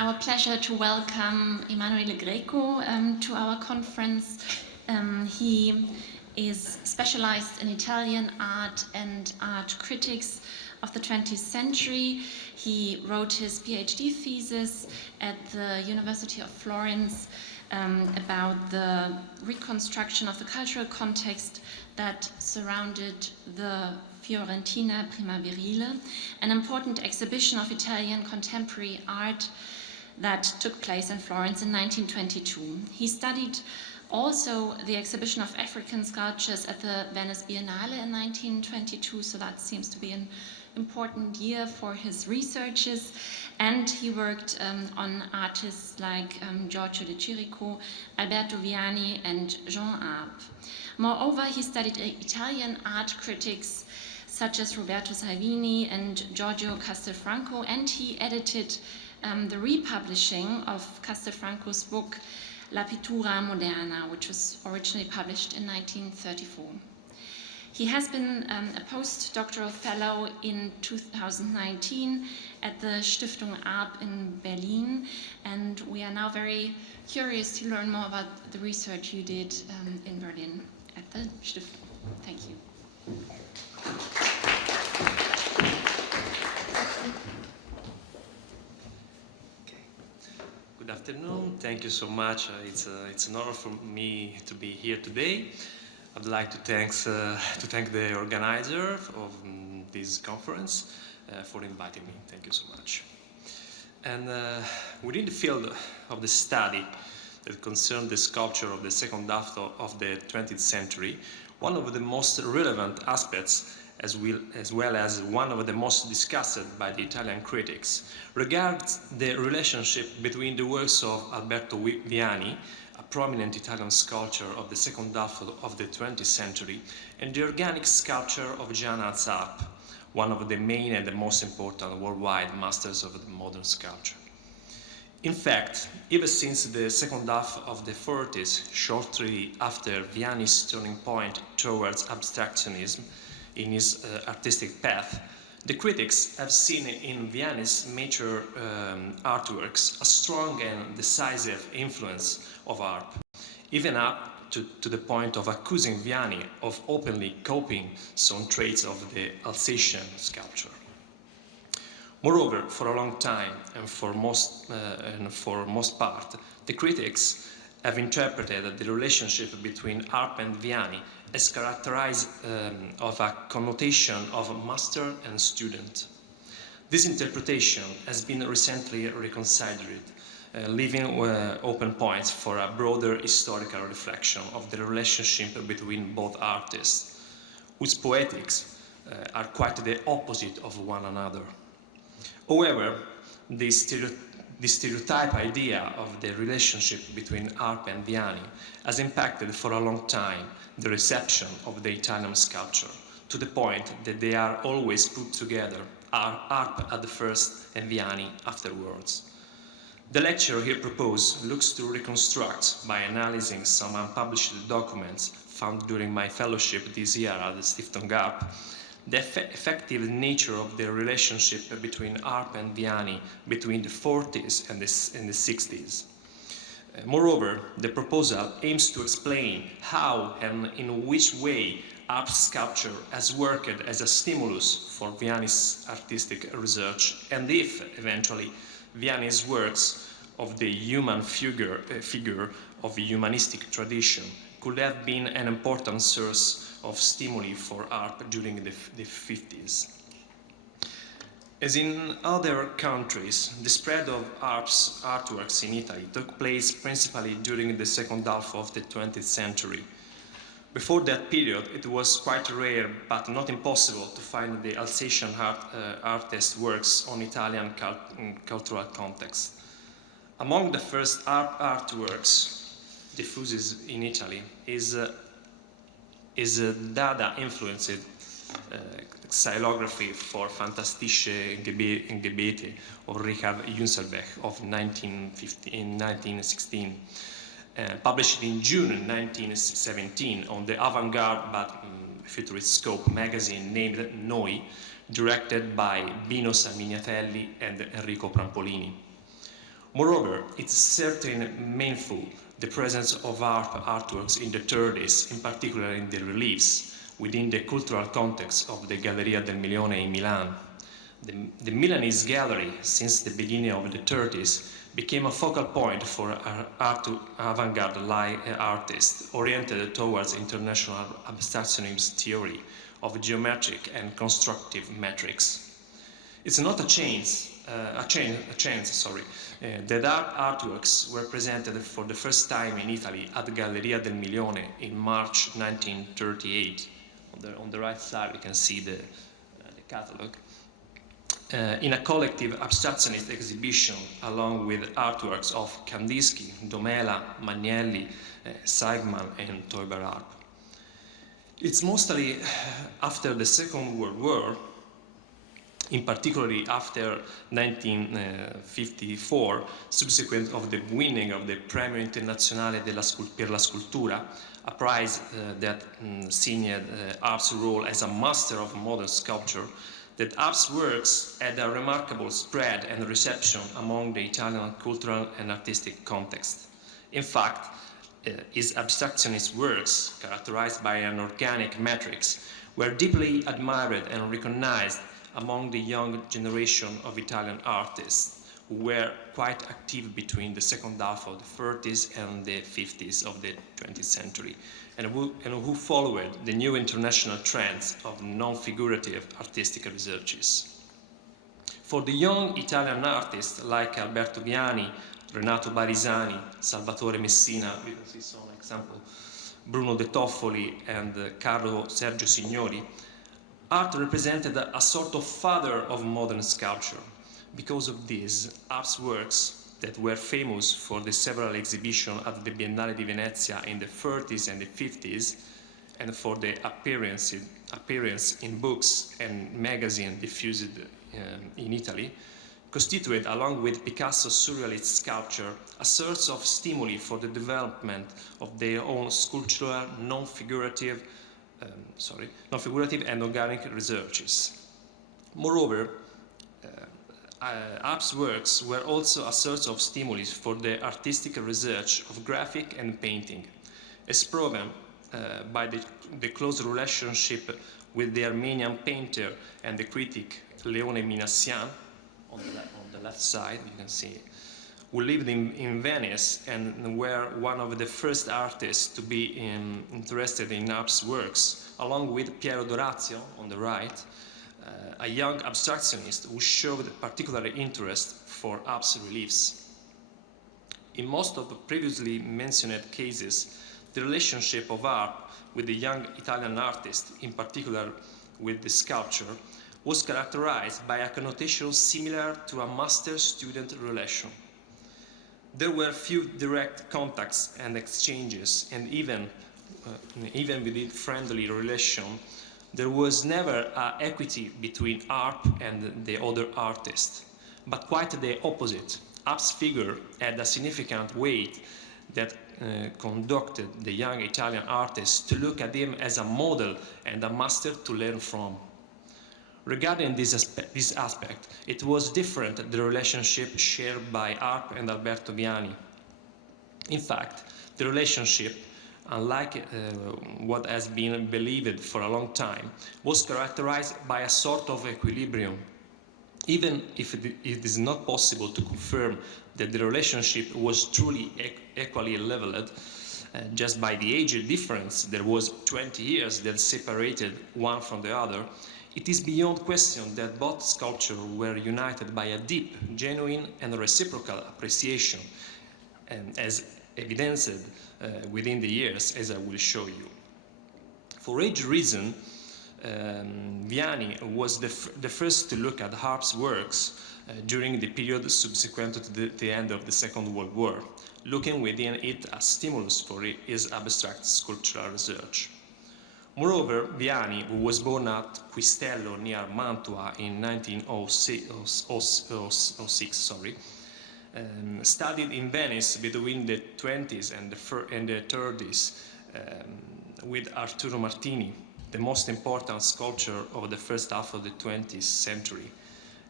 our pleasure to welcome Emanuele Greco to our conference. He is specialized in Italian art and art critics of the 20th century. He wrote his PhD thesis at the University of Florence about the reconstruction of the cultural context that surrounded the Fiorentina Primaverile, an important exhibition of Italian contemporary art that took place in Florence in 1922. He studied also the exhibition of African sculptures at the Venice Biennale in 1922, so that seems to be an important year for his researches. And he worked on artists like Giorgio de Chirico, Alberto Viani, and Jean Arp. Moreover, he studied Italian art critics such as Roberto Salvini and Giorgio Castelfranco, and he edited the republishing of Castelfranco's book La pittura moderna, which was originally published in 1934. He has been a postdoctoral fellow in 2019 at the Stiftung Arp in Berlin, and we are now very curious to learn more about the research you did in Berlin at the Stiftung. Thank you. Good afternoon. Thank you so much. It's an honor for me to be here today. I'd like to thank the organizer of this conference for inviting me. Thank you so much. And within the field of the study that concerned the sculpture of the second half of the 20th century, one of the most relevant aspects, as well as one of the most discussed by the Italian critics, regards the relationship between the works of Alberto Viani, a prominent Italian sculptor of the second half of the 20th century, and the organic sculpture of Jean Arp, one of the main and the most important worldwide masters of modern sculpture. In fact, ever since the second half of the 40s, shortly after Viani's turning point towards abstractionism in his artistic path, the critics have seen in Viani's major artworks a strong and decisive influence of art, even up to the point of accusing Viani of openly copying some traits of the Alsatian sculpture. Moreover, for a long time, and for most part, the critics have interpreted the relationship between Arp and Viani as characterized of a connotation of master and student. This interpretation has been recently reconsidered, leaving open points for a broader historical reflection of the relationship between both artists, whose poetics are quite the opposite of one another. However, the stereotype idea of the relationship between Arp and Viani has impacted for a long time the reception of the Italian sculpture, to the point that they are always put together, Arp at the first and Viani afterwards. The lecture here proposed looks to reconstruct, by analyzing some unpublished documents found during my fellowship this year at the Stiftung Arp, the effective nature of the relationship between Arp and Viani between the 40s and the 60s. Moreover, the proposal aims to explain how and in which way Arp's sculpture has worked as a stimulus for Viani's artistic research, and if, eventually, Viani's works of the human figure of a humanistic tradition could have been an important source of stimuli for Arp during the 50s. As in other countries, the spread of Arp's artworks in Italy took place principally during the second half of the 20th century. Before that period, it was quite rare, but not impossible, to find the Alsatian artist works on Italian cultural context. Among the first artworks diffused in Italy is Dada-influenced xylography for Fantastische Gebete of Richard Junselbach of 1916, published in June 1917 on the avant-garde but futurist scope magazine named Noi, directed by Bino Salmignatelli and Enrico Prampolini. Moreover, it's certainly meaningful the presence of artworks in the 30s, in particular in the reliefs, within the cultural context of the Galleria del Milione in Milan. The Milanese gallery, since the beginning of the 30s, became a focal point for avant-garde artists oriented towards international abstractionist theory of geometric and constructive metrics. It's not a chance that artworks were presented for the first time in Italy at the Galleria del Milione in March 1938. On the right side, we can see the catalog. In a collective abstractionist exhibition, along with artworks of Kandinsky, Domela, Magnelli, Seigman, and Teuber Arp. It's mostly after the Second World War, in particular after 1954, subsequent of the winning of the Premio Internazionale per la Scultura, a prize that signed Arp's role as a master of modern sculpture, that Arp's works had a remarkable spread and reception among the Italian cultural and artistic context. In fact, his abstractionist works, characterized by an organic matrix, were deeply admired and recognized among the young generation of Italian artists who were quite active between the second half of the 30s and the 50s of the 20th century, and who followed the new international trends of non-figurative artistic researches. For the young Italian artists like Alberto Viani, Renato Barisani, Salvatore Messina, we can see some example, Bruno De Toffoli and Carlo Sergio Signori, art represented a sort of father of modern sculpture. Because of this, Arp's works that were famous for the several exhibitions at the Biennale di Venezia in the 30s and the 50s, and for the appearance in books and magazines diffused in Italy, constituted, along with Picasso's surrealist sculpture, a source of stimuli for the development of their own sculptural, non-figurative and organic researches. Moreover, Arp's works were also a source of stimulus for the artistic research of graphic and painting, as proven by the close relationship with the Armenian painter and the critic Leone Minassian, on the left side, you can see, who lived in Venice and were one of the first artists to be interested in Arp's works, along with Piero Dorazio on the right, a young abstractionist who showed particular interest for Arp's reliefs. In most of the previously mentioned cases, the relationship of Arp with the young Italian artist, in particular with the sculpture, was characterized by a connotation similar to a master-student relation. There were few direct contacts and exchanges, and even within friendly relation, there was never equity between Arp and the other artist, but quite the opposite. Arp's figure had a significant weight that conducted the young Italian artist to look at him as a model and a master to learn from. Regarding this aspect, it was different the relationship shared by Arp and Alberto Viani. In fact, the relationship, unlike what has been believed for a long time, was characterized by a sort of equilibrium. Even if it is not possible to confirm that the relationship was truly equally leveled, just by the age difference, there was 20 years that separated one from the other, it is beyond question that both sculptures were united by a deep, genuine, and reciprocal appreciation, and as evidenced within the years, as I will show you. For age reason, Viani was the first to look at Arp's works during the period subsequent to the end of the Second World War, looking within it a stimulus for his abstract sculptural research. Moreover, Viani, who was born at Quistello near Mantua in 1906, studied in Venice between the 20s and the 30s with Arturo Martini, the most important sculptor of the first half of the 20th century,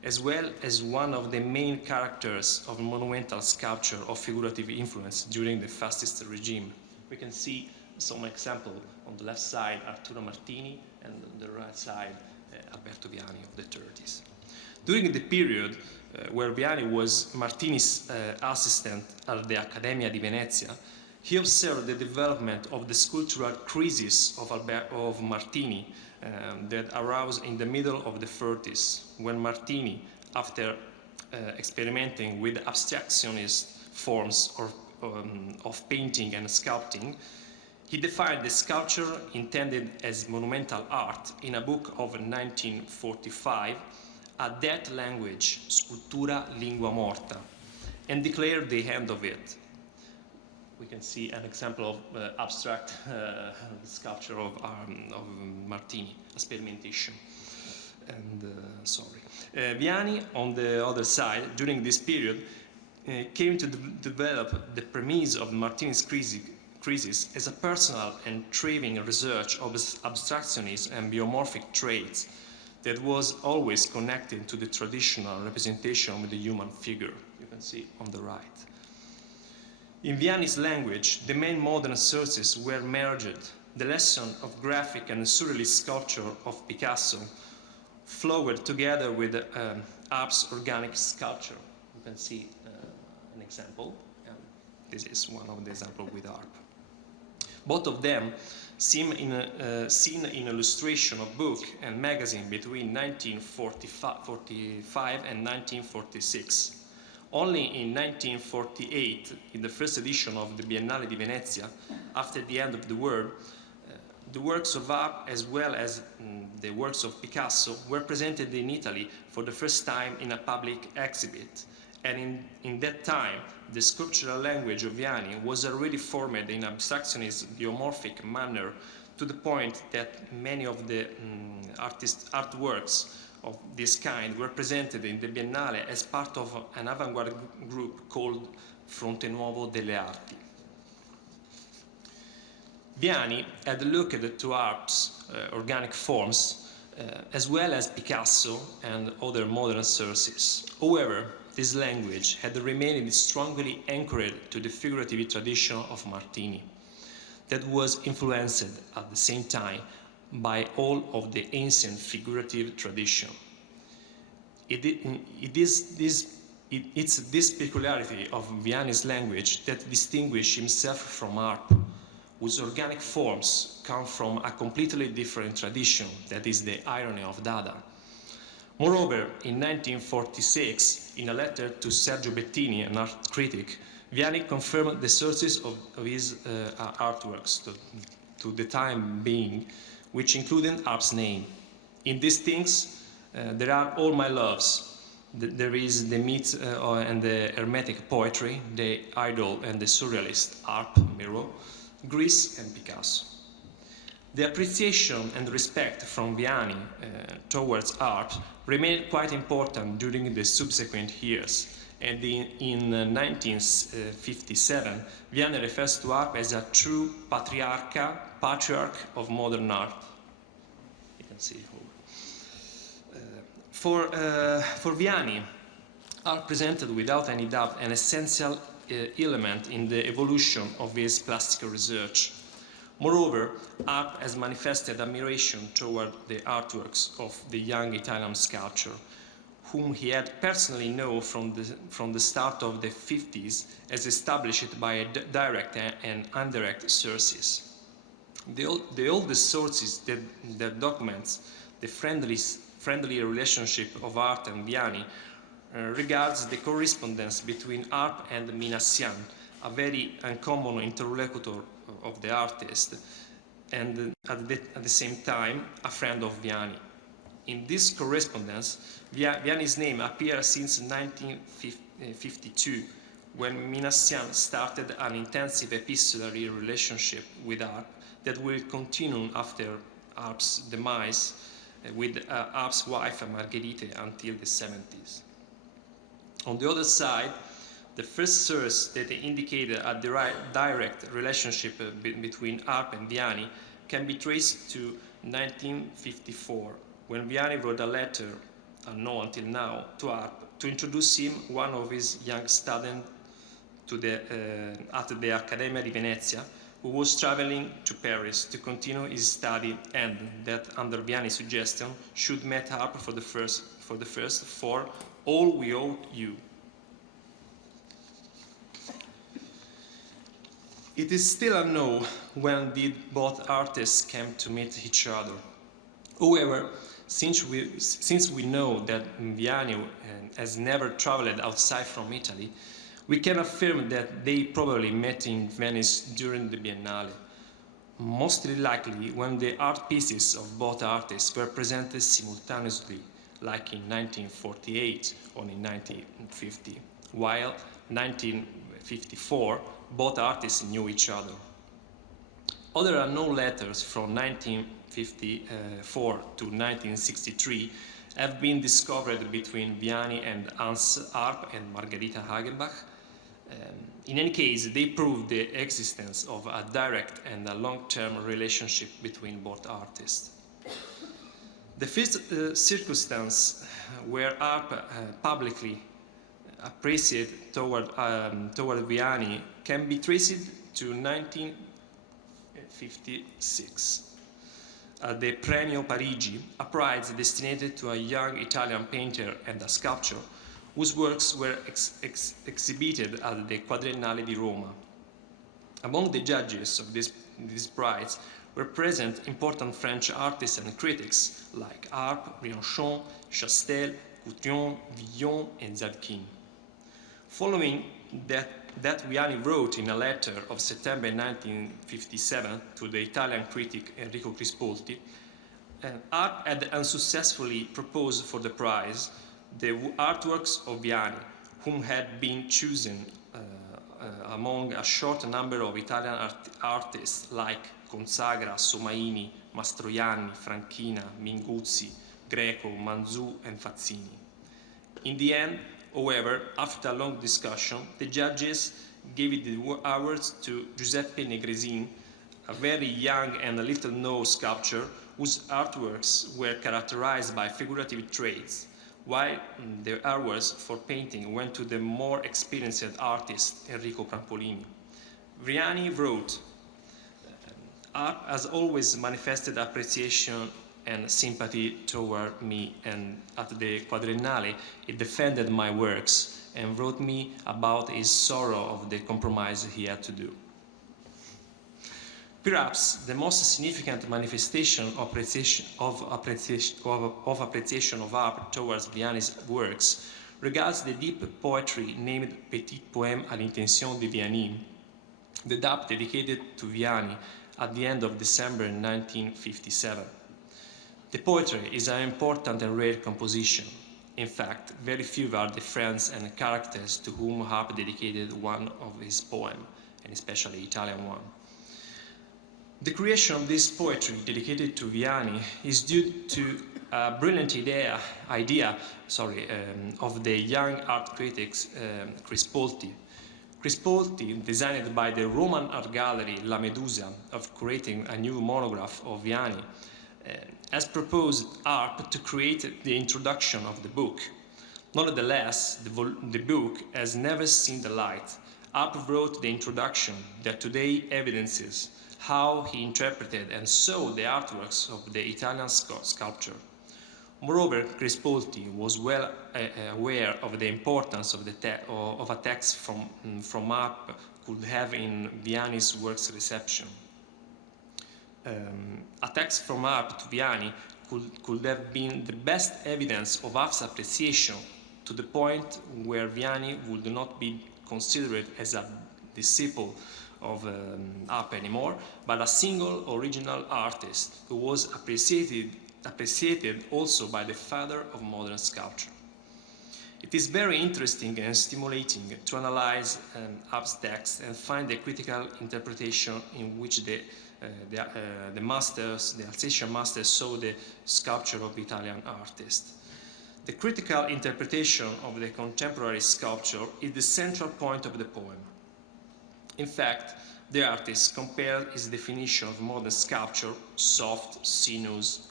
as well as one of the main characters of monumental sculpture of figurative influence during the fascist regime. We can see some example on the left side, Arturo Martini, and on the right side, Alberto Viani of the 30s. During the period where Viani was Martini's assistant at the Accademia di Venezia, he observed the development of the sculptural crisis of Martini that arose in the middle of the 30s, when Martini, after experimenting with abstractionist forms of painting and sculpting, he defined the sculpture intended as monumental art in a book of 1945, A Dead Language, Scultura Lingua Morta, and declared the end of it. We can see an example of abstract sculpture of Martini, experimentation. And Viani, on the other side, during this period, came to develop the premise of Martini's crisis as a personal and thriving research of abstractionism and biomorphic traits that was always connected to the traditional representation of the human figure. You can see on the right. In Viani's language, the main modern sources were merged. The lesson of graphic and surrealist sculpture of Picasso flowed together with Arp's organic sculpture. You can see an example, and this is one of the examples with Arp. Both of them seen in illustration of book and magazine between 1945 and 1946. Only in 1948, in the first edition of the Biennale di Venezia, after the end of the war, the works of Arp as well as the works of Picasso were presented in Italy for the first time in a public exhibit. And in that time, the sculptural language of Viani was already formed in abstractionist biomorphic manner, to the point that many of the artworks of this kind were presented in the Biennale as part of an avant-garde group called Fronte Nuovo delle Arti. Viani had looked to Arp's organic forms as well as Picasso and other modern sources. However, this language had remained strongly anchored to the figurative tradition of Martini, that was influenced at the same time by all of the ancient figurative tradition. It's this peculiarity of Viani's language that distinguishes himself from Arp, whose organic forms come from a completely different tradition, that is the irony of Dada. Moreover, in 1946, in a letter to Sergio Bettini, an art critic, Viani confirmed the sources of his artworks to the time being, which included Arp's name. In these things, there are all my loves. There is the myth and the hermetic poetry, the idol and the surrealist, Arp, Miro, Greece and Picasso. The appreciation and respect from Viani towards Arp remained quite important during the subsequent years. And in 1957, Viani refers to Arp as a true patriarch of modern art. You can see for Viani, Arp presented without any doubt an essential element in the evolution of his plastic research. Moreover, Arp has manifested admiration toward the artworks of the young Italian sculptor, whom he had personally known from the start of the 50s as established by direct and indirect sources. The oldest sources that documents the friendly relationship of Arp and Viani regards the correspondence between Arp and Minassian, a very uncommon interlocutor of the artist, and at the same time a friend of Viani. In this correspondence, Viani's name appears since 1952, when Minassian started an intensive epistolary relationship with Arp that will continue after Arp's demise with Arp's wife Margherite until the 70s. On the other side, the first source that indicated a direct relationship between Arp and Viani can be traced to 1954, when Viani wrote a letter unknown until now, to art, to introduce him, one of his young students, at the Accademia di Venezia, who was traveling to Paris to continue his study, and that, under Viani's suggestion, should meet art for the first for All We Owe You. It is still unknown when did both artists came to meet each other. However, since we know that Viani has never traveled outside from Italy, we can affirm that they probably met in Venice during the Biennale, mostly likely when the art pieces of both artists were presented simultaneously, like in 1948 or in 1950, while 1954 both artists knew each other. Other unknown letters from 1954 to 1963 have been discovered between Viani and Hans Arp and Margarita Hagenbach. In any case, they prove the existence of a direct and a long-term relationship between both artists. The first circumstance where Arp publicly appreciated toward Viani can be traced to 1956. At the Premio Parigi, a prize destined to a young Italian painter and a sculptor whose works were exhibited at the Quadriennale di Roma. Among the judges of this prize were present important French artists and critics like Arp, Brianchon, Chastel, Coution, Villon, and Zadkine. Following that Viani wrote in a letter of September 1957 to the Italian critic Enrico Crispolti, Arp had unsuccessfully proposed for the prize the artworks of Viani, whom had been chosen among a short number of Italian artists like Consagra, Somaini, Mastroianni, Franchina, Minguzzi, Greco, Manzù, and Fazzini. In the end, however, after a long discussion, the judges gave the awards to Giuseppe Negresin, a very young and a little-known sculptor whose artworks were characterized by figurative traits, while the awards for painting went to the more experienced artist Enrico Prampolini. Viani wrote, "Arp has always manifested appreciation and sympathy toward me, and at the Quadriennale he defended my works and wrote me about his sorrow of the compromise he had to do." Perhaps the most significant manifestation of appreciation of Arp towards Viani's works regards the deep poetry named Petit Poème à l'intention de Viani, the dap dedicated to Viani at the end of December 1957. The poetry is an important and rare composition. In fact, very few are the friends and characters to whom Arp dedicated one of his poems, and especially Italian one. The creation of this poetry dedicated to Viani is due to a brilliant idea of the young art critic Crispolti. Crispolti, designed by the Roman art gallery La Medusa of creating a new monograph of Viani, has proposed Arp to create the introduction of the book. Nonetheless, the book has never seen the light. Arp wrote the introduction that today evidences how he interpreted and saw the artworks of the Italian sculptor. Moreover, Crispolti was well aware of the importance of a text from Arp could have in Viani's work's reception. A text from Arp to Viani could have been the best evidence of Arp's appreciation, to the point where Viani would not be considered as a disciple of Arp anymore, but a single original artist who was appreciated also by the father of modern sculpture. It is very interesting and stimulating to analyze Arp's text and find the critical interpretation in which the Alsatian masters saw the sculpture of Italian artists. The critical interpretation of the contemporary sculpture is the central point of the poem. In fact, the artist compared his definition of modern sculpture, soft, sinuous,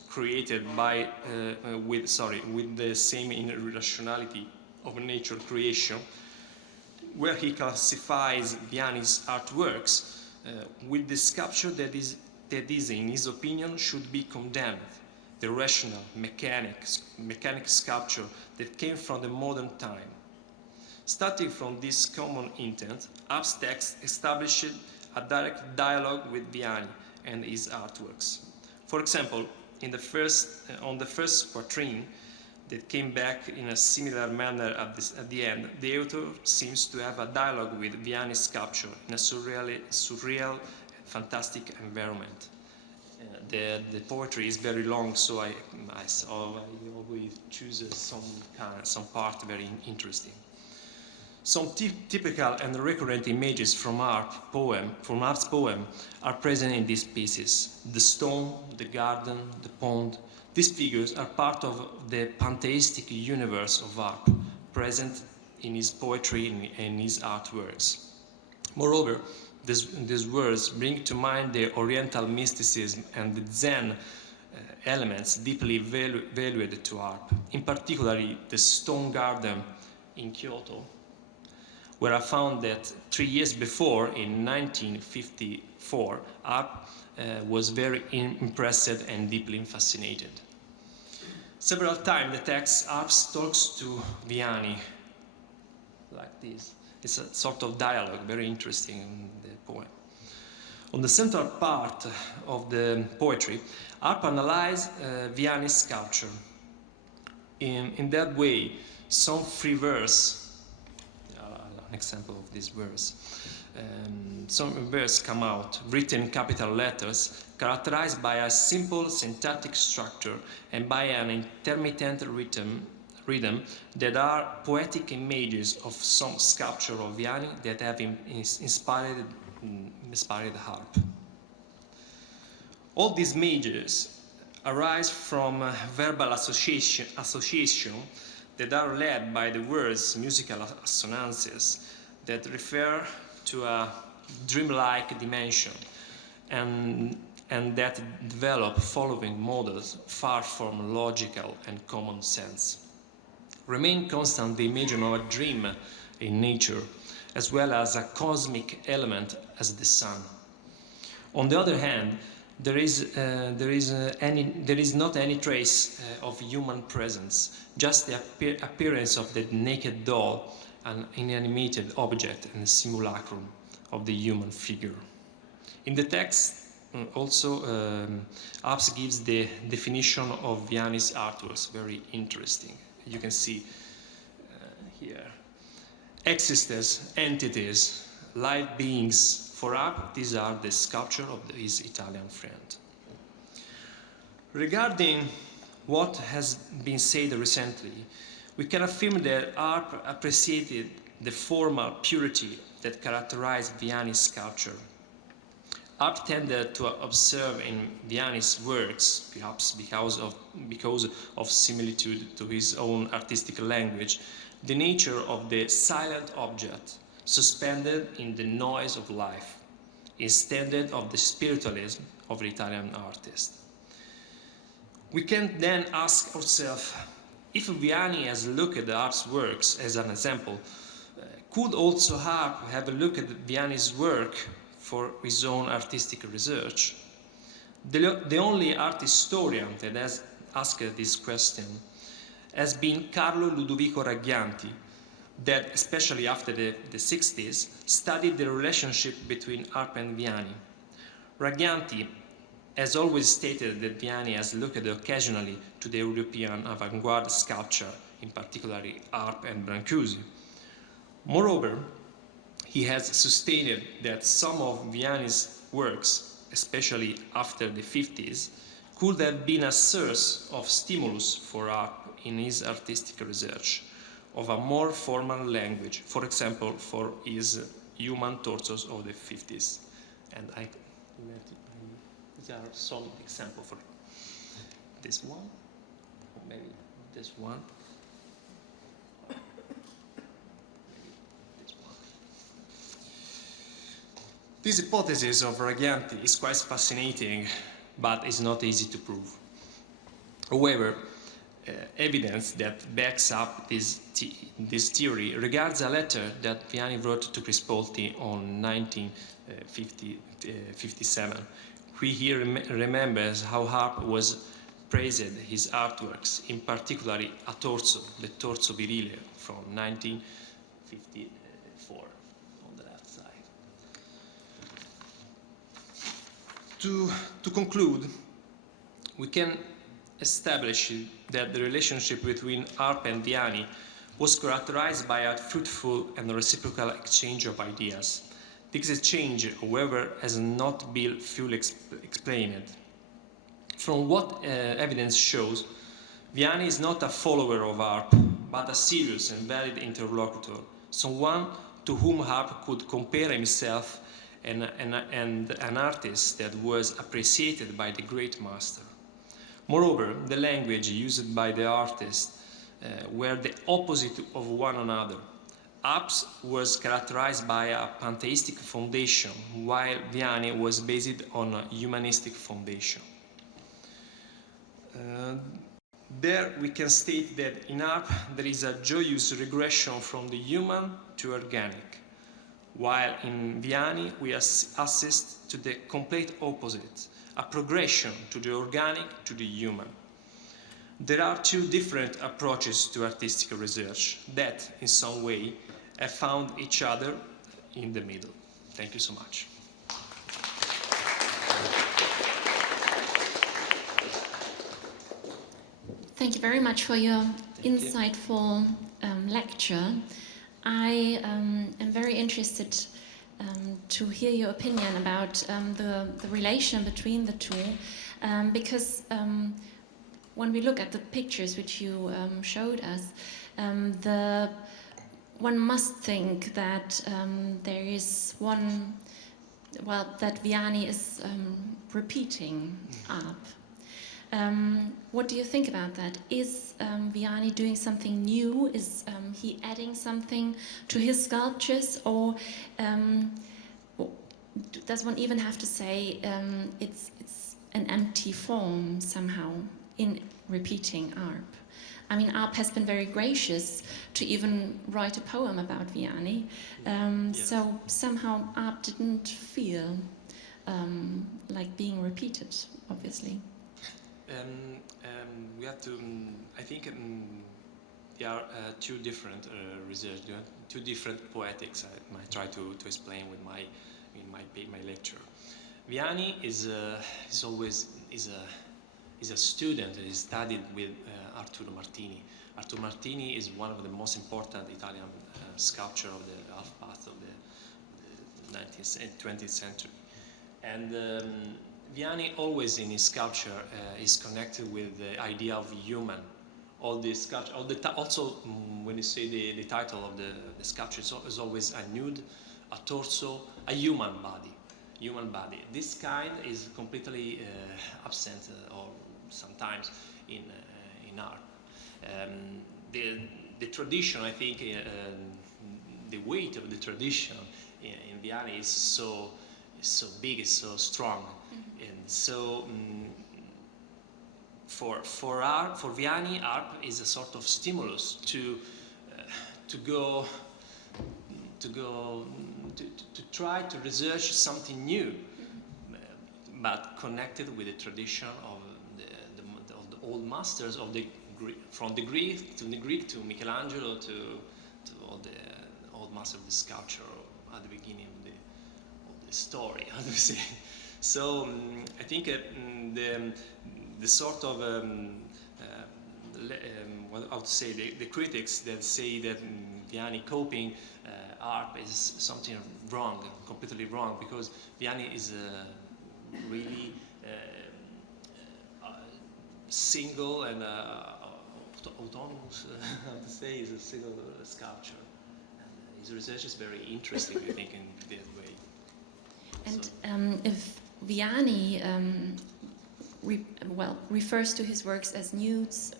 created with the same irrationality of nature creation, where he classifies Viani's artworks with the sculpture that is, in his opinion, should be condemned, the rational, mechanic sculpture that came from the modern time. Starting from this common intent, Arp's text established a direct dialogue with Viani and his artworks. For example, on the first quatrain, that came back in a similar manner at the end, the author seems to have a dialogue with Viani's sculpture in a surreal and fantastic environment. The poetry is very long, so I always choose some part very interesting. Some typical and recurrent images from Arp's poem are present in these pieces. The stone, the garden, the pond. These figures are part of the pantheistic universe of Arp, present in his poetry and his artworks. Moreover, these words bring to mind the Oriental mysticism and the Zen elements deeply valued to Arp, in particular the stone garden in Kyoto, where I found that 3 years before, in 1954, Arp was very impressed and deeply fascinated. Several times the text Arp talks to Viani, like this. It's a sort of dialogue, very interesting in the poem. On the central part of the poetry, Arp analyzes Viani's sculpture. In that way, some free verse, an example of this verse, some verse come out, written in capital letters, characterized by a simple syntactic structure and by an intermittent rhythm that are poetic images of some sculpture of Viani that have inspired Arp. All these images arise from verbal association that are led by the words musical assonances that refer to a dreamlike dimension and that develop following models far from logical and common sense. Remain constant the image of a dream in nature, as well as a cosmic element as the sun. On the other hand, there is not any trace of human presence, just the appearance of the naked doll, an inanimated object and a simulacrum of the human figure. In the text, also, Arp gives the definition of Viani's artworks, very interesting. You can see here. Existers, entities, live beings. For Arp, these are the sculpture of his Italian friend. Regarding what has been said recently, we can affirm that Arp appreciated the formal purity that characterized Viani's sculpture. Arp tended to observe in Viani's works, perhaps because of similitude to his own artistic language, the nature of the silent object, suspended in the noise of life, instead of the spiritualism of the Italian artist. We can then ask ourselves, if Viani has looked at Arp's works as an example, could also Arp have a look at Viani's work for his own artistic research? The only art historian that has asked this question has been Carlo Ludovico Ragghianti, that, especially after the 60s, studied the relationship between Arp and Viani. Ragghianti has always stated that Viani has looked occasionally to the European avant-garde sculpture, in particular Arp and Brancusi. Moreover, he has sustained that some of Viani's works, especially after the 50s, could have been a source of stimulus for Arp in his artistic research of a more formal language, for example, for his human torsos of the 50s. And there are some examples for this one, or maybe this one. This hypothesis of Ragghianti is quite fascinating, but is not easy to prove. However, evidence that backs up this theory regards a letter that Viani wrote to Crispolti on 1957. He remembers how Harp was praised his artworks, in particular a torso, the torso virile from 1954 on the left side. To conclude, we can establish that the relationship between Harp and Viani was characterized by a fruitful and reciprocal exchange of ideas. This exchange, however, has not been fully explained. From what evidence shows, Viani is not a follower of Harp, but a serious and valid interlocutor, someone to whom Harp could compare himself and an artist that was appreciated by the great master. Moreover, the language used by the artists were the opposite of one another. Harp's was characterized by a pantheistic foundation, while Viani was based on a humanistic foundation. There we can state that in Harp there is a joyous regression from the human to organic, while in Viani we assist to the complete opposite, a progression to the organic to the human. There are two different approaches to artistic research that, in some way, have found each other in the middle. Thank you so much. Thank you very much for your insightful lecture. I am very interested to hear your opinion about the relation between the two, because when we look at the pictures which you showed us, one must think that there is one, well, that Viani is repeating Harp. What do you think about that? Is Viani doing something new? Is he adding something to his sculptures, or does one even have to say it's an empty form somehow in repeating Harp? I mean, Harp has been very gracious to even write a poem about Viani, yes. So somehow Harp didn't feel like being repeated, obviously. We have to, I think there are two different research, two different poetics I might try to explain with my lecture. Viani is a student. He studied with Arturo Martini. Arturo Martini is one of the most important Italian sculptors of the half past of the 19th and 20th century. And Viani always in his sculpture is connected with the idea of human. All the sculpture, also when you say the title of the sculpture is always a nude, a torso, a human body. Human body. This kind is completely absent, or sometimes in art. The tradition, I think, the weight of the tradition in Viani is so big, is so strong. And so for Viani, Harp is a sort of stimulus to try to research something new, but connected with the tradition of the old masters of from the Greek to Michelangelo to all the old masters of the sculpture at the beginning of the story. How do we say? So I think the sort of how to say, the critics that say that Viani copying Harp is something wrong, completely wrong, because Viani is really single and autonomous, how to say, is a single sculpture. And his research is very interesting, I think, in that way. And so. If Viani refers to his works as nudes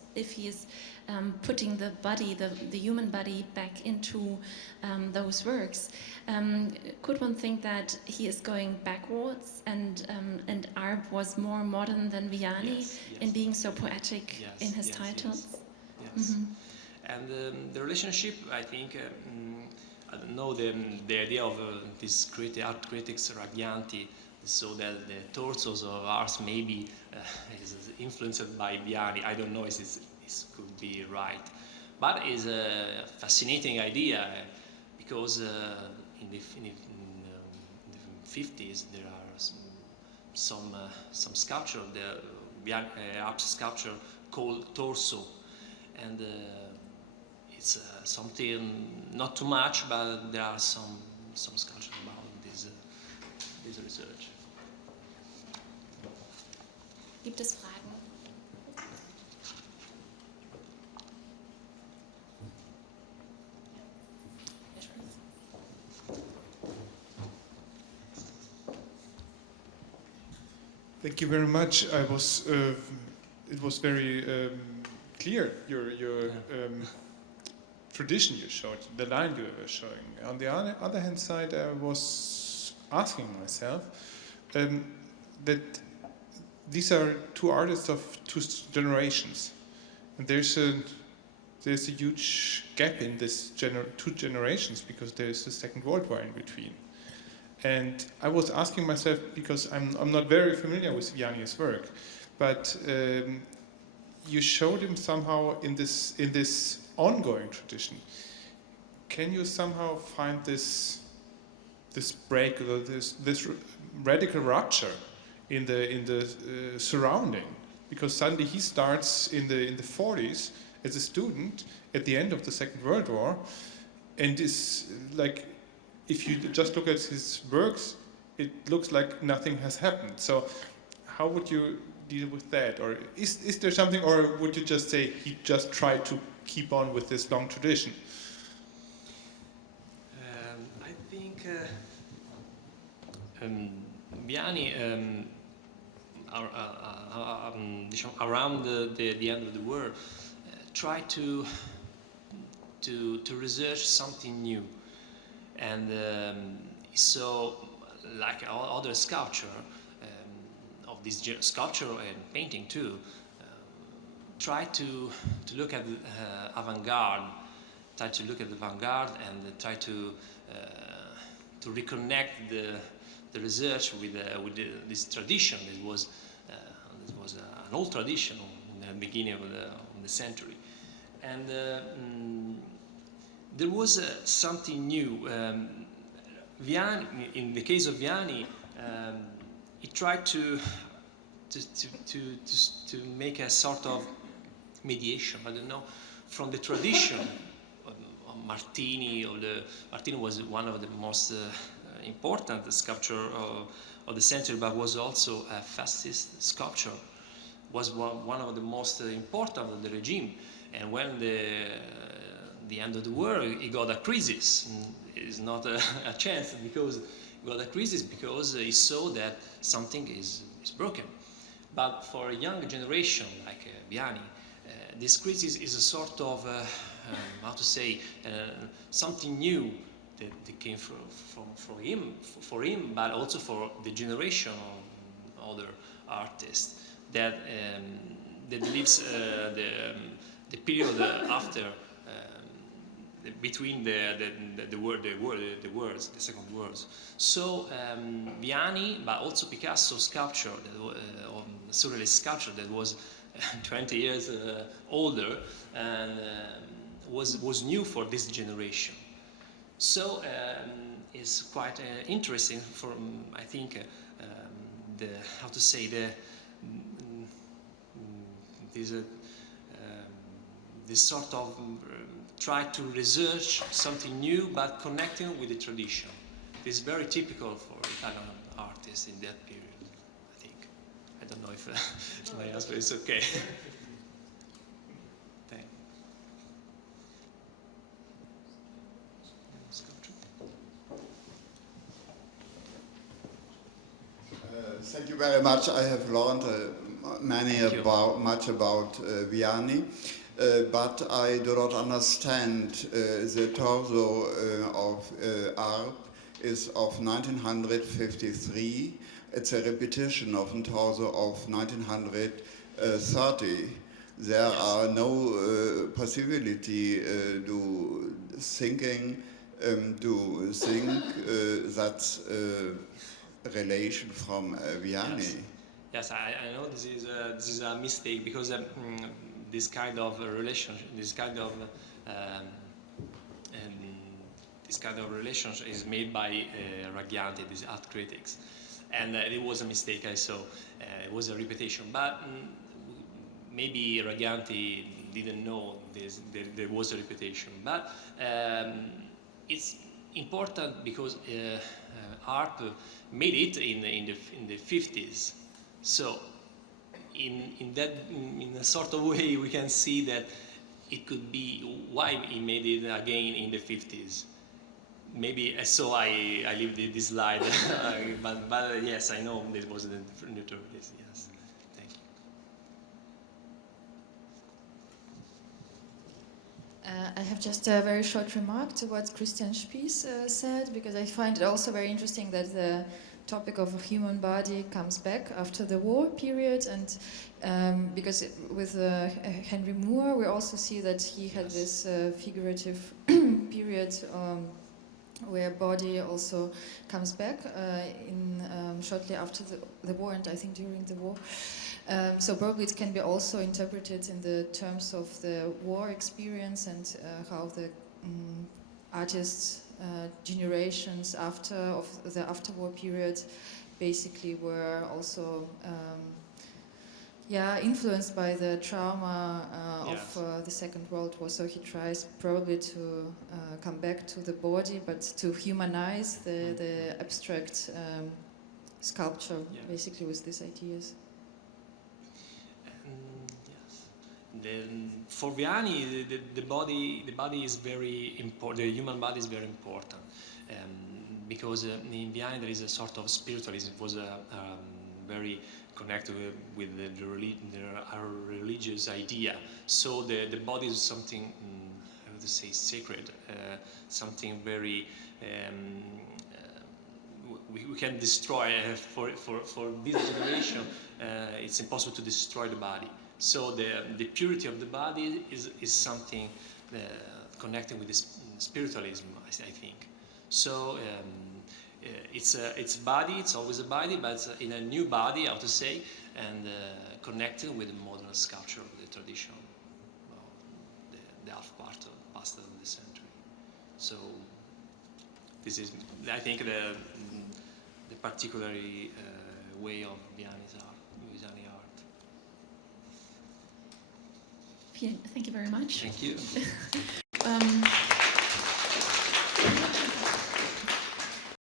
if he is putting the body, the human body, back into those works. Could one think that he is going backwards, and art was more modern than Viani in being so poetic in his titles? Yes. And the relationship, I think, I don't know, the idea of these art critics Radianti, so that the torsos of art maybe is influenced by Viani. I don't know if this could be right, but it's a fascinating idea because in the 50s there are some sculpture, the art sculpture called torso, and it's something not too much, but there are some sculptures about this research. Gibt es Fragen? Thank you very much. It was very clear your tradition you showed, the line you were showing. On the other hand side, I was asking myself that these are two artists of two generations, and there's a huge gap in this two generations because there is the Second World War in between. And I was asking myself, because I'm not very familiar with Viani's work, but you showed him somehow in this ongoing tradition. Can you somehow find this break, or this radical rupture in the surrounding? Because suddenly he starts in the 40s as a student at the end of the Second World War, and is like, if you just look at his works, it looks like nothing has happened. So how would you deal with that? Or is there something, or would you just say he just tried to keep on with this long tradition? I think Viani, around the end of the war, tried to research something new. And so, like other sculpture, of this sculpture and painting too, try to look at avant-garde, and try to reconnect the research with this tradition. It was an old tradition in the beginning of the century, and there was something new. Viani, in the case of Viani, he tried to make a sort of mediation, I don't know, from the tradition of Martini. Martini was one of the most important sculpture of the century, but was also a fascist sculpture. Was one of the most important of the regime, and when the end of the war, he got a crisis. It's not a chance, because he got a crisis because he saw that something is broken. But for a young generation like Viani, this crisis is a sort of how to say, something new that came for him, but also for the generation of other artists that lives the period after. Between the words, the second words. So Viani, but also Picasso sculpture, surrealist sculpture that was 20 years older, and was new for this generation. So it's quite interesting for, I think, this sort of try to research something new, but connecting with the tradition. It's very typical for Italian artists in that period, I think. I don't know if my answer is okay. Thank you very much. I have learned much about Viani, but I do not understand the torso of art is of 1953. It's a repetition of a torso of 1930. There are no possibility to think that's relation from Viani. Yes, I know this is a mistake because this kind of relationship, this kind of relationship is made by Raggianti, these art critics, and it was a mistake. I saw it was a repetition, but maybe Raggianti didn't know there was a repetition. But it's important because art made it in the 50s. So in a sort of way we can see that it could be why he made it again in the 50s. Maybe so I leave this slide, but yes, I know this was the new term. Yes, thank you. I have just a very short remark to what Christian Spies said, because I find it also very interesting that the topic of a human body comes back after the war period, and because with Henry Moore we also see that he had this figurative period where body also comes back shortly after the war, and I think during the war. So probably it can be also interpreted in the terms of the war experience and how the artists generations of the after-war period basically were also influenced by the trauma of the Second World War. So he tries probably to come back to the body, but to humanize the abstract sculpture, basically with these ideas. For Viani, the body is very important. The human body is very important because in Viani there is a sort of spiritualism. It was very connected with our religious idea. So the body is something, I would say, sacred, something very we can destroy. For this generation, it's impossible to destroy the body. So the purity of the body is something connected with the spiritualism, I think. So it's body, it's always a body, but in a new body, how to say, and connected with the modern sculpture of the tradition, the half part of the past of the century. So this is, I think, the particular way of Viani's art. Thank you very much. Thank you.